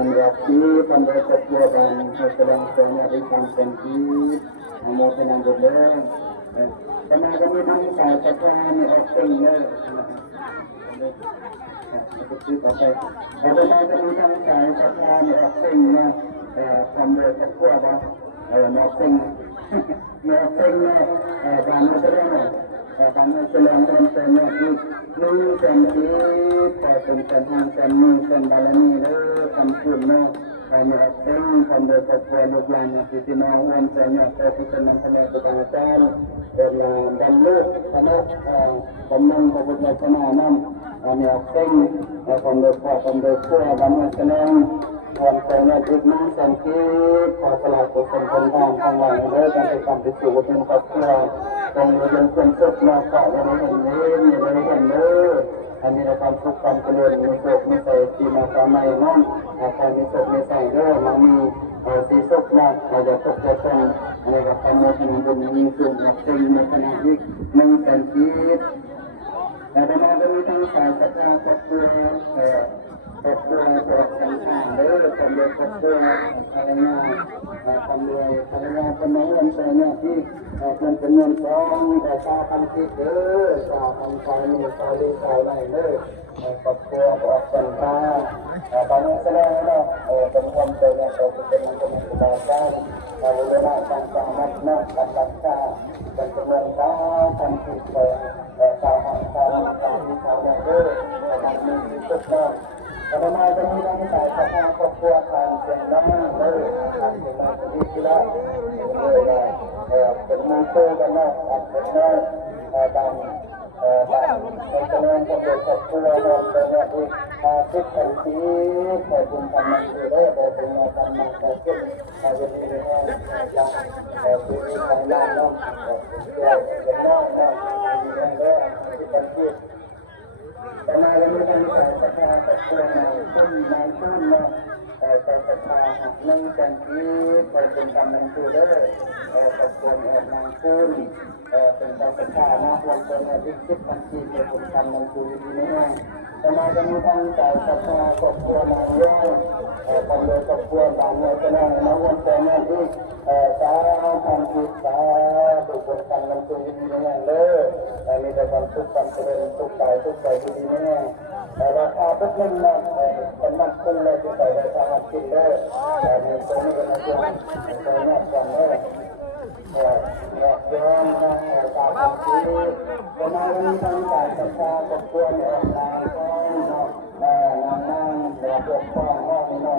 mengerti pendapat jawaban sedang di konsensi mau tenang dulu karena kami saya sekarang opsinya itu pakai ada kami saya sekarang opsinya sambil ketua apa opsing bangun sedang bangun sedang konsennyaนี่เป็นที่พอเป็นการทางการมีเป็นบารมีหรือคำพูดเนาะมีเส้นคนโดยครอบครัวลูกหลานที่พี่น้องวันเสาร์เนี่ยก็ที่จะนำคณะประการเจ้าเป็นบรรลุคณะบำรุงพระพุทธศาสนานั่นมีเส้นคนโดยครอบคนโดยครัวบำรุงแสดงวันเสาร์เนี่ยอีกนั่งสังเกตพอสลายตัวคนคนทางทางวันเลยการไปทำพิสูจน์เป็นครอบครัวตรงนี้ยังเป็นสุขมาฝ่ายยังไม่เห็นเลยยังไม่เห็นเลยอันนี้เราความสุขความเจริญมีสุขมีใส่ที่มาทำใหม่นั่นอามีสุขมีใส่เด้อมันมีสีสุขนะเราจะสุขจะทรงอะไรกับความโมทนาบุญมีสุขนักสิ่งในขณะที่มึงเป็นชีวิตแต่ประมาณก็มีทั้งสายศรัทธาครอบครัวครอบครัวตัวสังขารเด้อความเดือดครอบครัวอะไรเงี้ยความเดือดอะไรเงี้ยเป็นน้องลำไส้เนี่ยที่เป็นจำนวนสองแต่ชาวพันธุ์ที่เด้อชาวพันธุ์ไทยมีชาวลีชาวไหนเด้อครอบครัวออกสันตาตอนนี้แสดงว่าเป็นความเจริญโตเป็นมันเป็นสุดาการเราเรียกว่าการสร้างมัดนักการรักษาเป็นจำนวนชาวพันธุ์ที่ชาวพันธุ์ชาวลีชาวไหนเด้อมันมีสุดนะประมาณจะมีทั้งสายศรัทธาครอบครัวทางเชียงน้ำเลยทางเชียงน้ำที่ที่ละเป็นมือโซ่กันนะเป็นน้อยการในจำนวนคนเดียวครอบครัวเราเป็นเนี่ยที่คิดทันทีแต่คุณทำมันคือได้แต่เป็นงานทำมันแต่ขึ้นจะมีเรื่องอย่างคือมีทางด้านน้องเป็นน้องนะมีเรื่องเรื่องที่เป็นที่แต่มาแล้วมีการสายศรัทธาครอบครัวมาขึ้นมาขึ้นนะแต่ศรัทธาหักนึ่งกันที่เป็นกำลังคือได้ครอบครัวนางขึ้นเป็นการศรัทธานะวันเป็นที่คิดทันทีเป็นกำลังคือที่นี่นะแต่มาจะมีทั้งสายศรัทธาครอบครัวนางย่อยคนเลยครอบครัวบางเนี่ยจะนั่งนะวันเป็นที่สาวทันทีสาวบุคคลกำลังคือที่นี่นะเลยมีแต่ความสุขความเจริญสุขใจสุขใจที่นี่นะราคาทุกเรื่องนะเป็นมันคงเลยที่ใส่ราคามันกินได้มีตัวนี้ก็มาช่วยตัวนี้กันเลยย้อนนะตาพันธุ์ประมาณนี้ทั้งสายศรัทธาครอบครัวเนี่ยนางก็นางนั่งแบบปกป้องห้องนี้